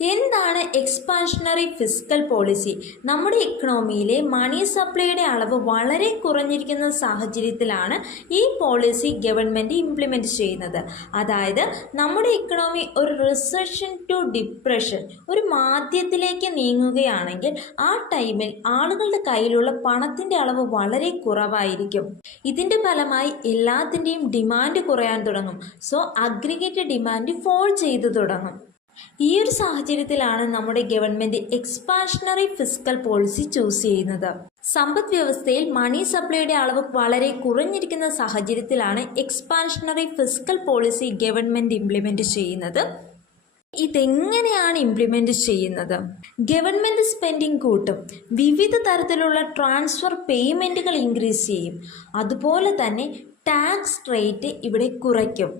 എന്താണ് എക്സ്പാൻഷണറി fiscal policy? നമ്മുടെ ഇക്കണോമിയിലെ മണി സപ്ലൈയുടെ അളവ് വളരെ കുറഞ്ഞിരിക്കുന്ന സാഹചര്യത്തിലാണ് ഈ പോളിസി ഗവൺമെൻറ് ഇംപ്ലിമെൻറ്റ് ചെയ്യുന്നത്. അതായത് നമ്മുടെ ഇക്കണോമി ഒരു റിസഷൻ ടു ഡിപ്രഷൻ, ഒരു മാന്ദ്യത്തിലേക്ക് നീങ്ങുകയാണെങ്കിൽ ആ ടൈമിൽ ആളുകളുടെ കയ്യിലുള്ള പണത്തിൻ്റെ അളവ് വളരെ കുറവായിരിക്കും. ഇതിൻ്റെ ഫലമായി എല്ലാത്തിൻ്റെയും ഡിമാൻഡ് കുറയാൻ തുടങ്ങും. സോ അഗ്രിഗേറ്റ് ഡിമാൻഡ് ഫോൾ ചെയ്തു തുടങ്ങും. ഈ ഒരു സാഹചര്യത്തിലാണ് നമ്മുടെ ഗവൺമെൻറ് എക്സ്പാൻഷണറി ഫിസ്ക്കൽ പോളിസി ചൂസ് ചെയ്യുന്നത്. സമ്പദ് വ്യവസ്ഥയിൽ മണി സപ്ലൈയുടെ അളവ് വളരെ കുറഞ്ഞിരിക്കുന്ന സാഹചര്യത്തിലാണ് എക്സ്പാൻഷണറി ഫിസ്ക്കൽ പോളിസി ഗവൺമെൻറ് ഇംപ്ലിമെൻറ്റ് ചെയ്യുന്നത്. ഇതെങ്ങനെയാണ് ഇംപ്ലിമെൻറ്റ് ചെയ്യുന്നത്? ഗവൺമെൻറ് സ്പെൻഡിങ് കൂട്ടും, വിവിധ തരത്തിലുള്ള ട്രാൻസ്ഫർ പേയ്മെൻറ്റുകൾ ഇൻക്രീസ് ചെയ്യും, അതുപോലെ തന്നെ ടാക്സ് റേറ്റ് ഇവിടെ കുറയ്ക്കും.